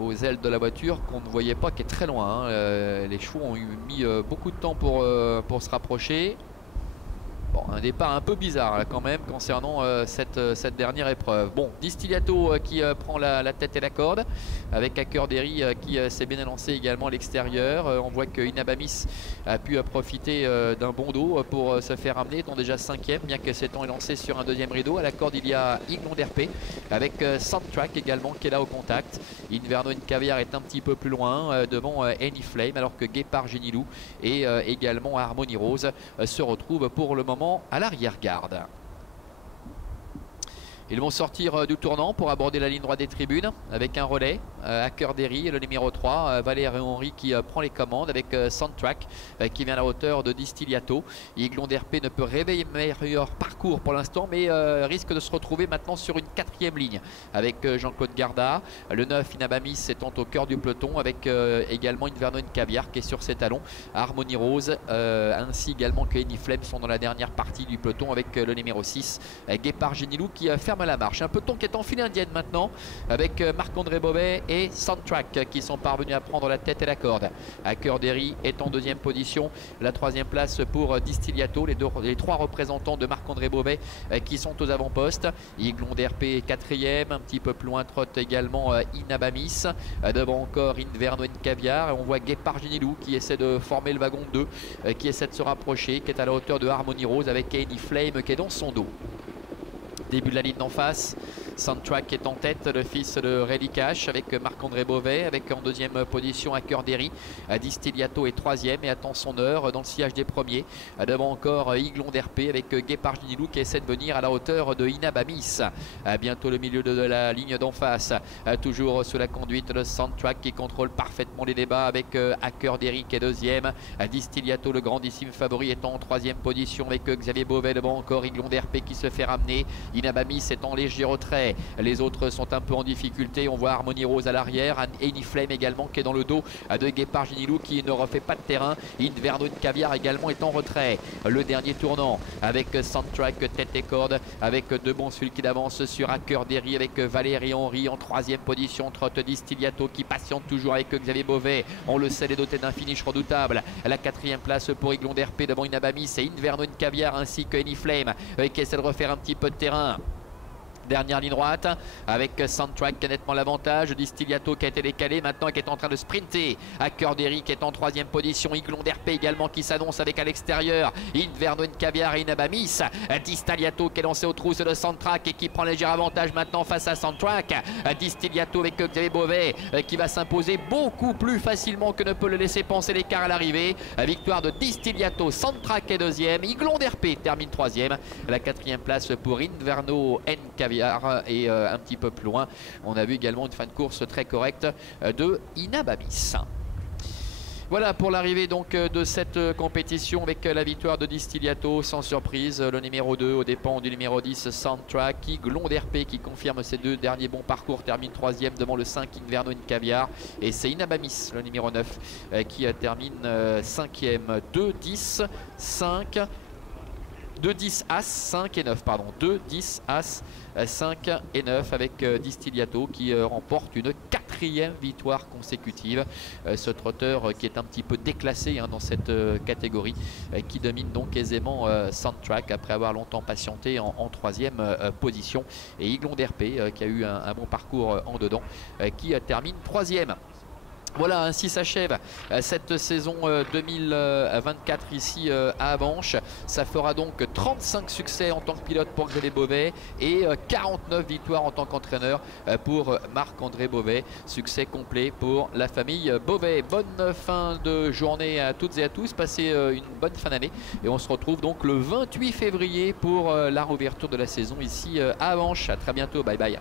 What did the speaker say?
aux ailes de la voiture qu'on ne voyait pas, qui est très loin. Les chevaux ont mis beaucoup de temps pour se rapprocher. Bon, un départ un peu bizarre là, quand même concernant cette dernière épreuve. Bon, Distillato qui prend la tête et la corde, avec Akerderi qui s'est bien élancé également à l'extérieur. On voit que Inabamis a pu profiter d'un bon dos pour se faire amener, étant déjà 5e, bien que s'étant élancé sur un deuxième rideau. À la corde, il y a Iglon d'RP avec Soundtrack également qui est là au contact. Inverno Caviar est un petit peu plus loin devant Anyflame, alors que Guépard Genilou et également Harmony Rose se retrouvent pour le moment à l'arrière-garde. Ils vont sortir du tournant pour aborder la ligne droite des tribunes avec un relais. Akerderi, le numéro 3, Valère et Henry qui prend les commandes avec Soundtrack qui vient à la hauteur de Distillato. Iglon d'RP ne peut réveiller meilleur parcours pour l'instant, mais risque de se retrouver maintenant sur une 4e ligne avec Jean-Claude Garda. Le 9, Inabamis étant au cœur du peloton avec également Inverno Caviar qui est sur ses talons. Harmony Rose ainsi également que Anyflame sont dans la dernière partie du peloton avec le numéro 6, Guépard Genilou qui ferme la marche. Un peloton qui est en file indienne maintenant avec Marc-André Beauvais et Soundtrack qui sont parvenus à prendre la tête et la corde. Akerderi est en 2e position. La 3e place pour Distillato. Les 3 représentants de Marc-André Beauvais qui sont aux avant-postes. Iglon d'RP 4e. Un petit peu plus loin trotte également Inabamis. Devant encore Inverno Caviar. Et on voit Guépard Genilou qui essaie de former le wagon 2, qui essaie de se rapprocher, qui est à la hauteur de Harmony Rose avec Anyflame qui est dans son dos. Début de la ligne d'en face, Soundtrack est en tête, le fils de Reddy Cash avec Marc-André Beauvais, avec en 2e position Akerderi. Distillato est 3e et attend son heure dans le sillage des premiers. Devant encore Iglon d'RP avec Guépard Genilou qui essaie de venir à la hauteur de Inabamis. Bientôt le milieu de la ligne d'en face, toujours sous la conduite de Soundtrack qui contrôle parfaitement les débats avec Akerderi qui est 2e. Distillato, le grandissime favori, étant en 3e position avec Xavier Beauvais. Devant encore Iglon d'RP qui se fait ramener. Inabamis est en léger retrait. Les autres sont un peu en difficulté. On voit Harmony Rose à l'arrière. Anyflame également qui est dans le dos de Guépard Genilou qui ne refait pas de terrain. Inverno Caviar également est en retrait. Le dernier tournant avec Soundtrack tête et corde avec De Bonsul qui avance sur Akerderi avec Valérie Henry en 3e position. Trotte Distillato qui patiente toujours avec Xavier Beauvais. On le sait, les dotés d'un finish redoutable. La 4e place pour Iglon d'RP devant Inabamis et Inverno Caviar ainsi que Anyflame qui essaie de refaire un petit peu de terrain. Dernière ligne droite avec Soundtrack qui a nettement l'avantage. Distillato qui a été décalé maintenant, qui est en train de sprinter. Akerderi qui est en 3e position. Iglon d'RP également qui s'annonce avec à l'extérieur Inverno Caviar et Inabamis. Distillato qui est lancé aux trousses de Soundtrack et qui prend léger avantage maintenant face à Soundtrack. Distillato avec Xavier Beauvais qui va s'imposer beaucoup plus facilement que ne peut le laisser penser l'écart à l'arrivée. Victoire de Distillato. Soundtrack est 2e. Iglon d'RP termine 3e. La 4e place pour Inverno Caviar. Et un petit peu plus loin, on a vu également une fin de course très correcte de Inabamis. Voilà pour l'arrivée donc de cette compétition avec la victoire de Distillato sans surprise. Le numéro 2 aux dépens du numéro 10 Soundtrack. Iglon d'RP qui confirme ses 2 derniers bons parcours, termine 3e devant le 5 Inverno Caviar. Et c'est Inabamis, le numéro 9, qui termine 5e. 2, 10, 5... 2, 10, As, 5 et 9, pardon. 2, 10, As, 5 et 9 avec Distillato qui remporte une 4e victoire consécutive. Ce trotteur qui est un petit peu déclassé dans cette catégorie, qui domine donc aisément Soundtrack après avoir longtemps patienté en 3e position. Et Iglon d'RP qui a eu un bon parcours en dedans, qui termine 3e. Voilà, ainsi s'achève cette saison 2024 ici à Avenches. Ça fera donc 35 succès en tant que pilote pour Xavier Beauvais et 49 victoires en tant qu'entraîneur pour Marc-André Beauvais. Succès complet pour la famille Beauvais. Bonne fin de journée à toutes et à tous. Passez une bonne fin d'année et on se retrouve donc le 28 février pour la réouverture de la saison ici à Avenches. À très bientôt, bye bye.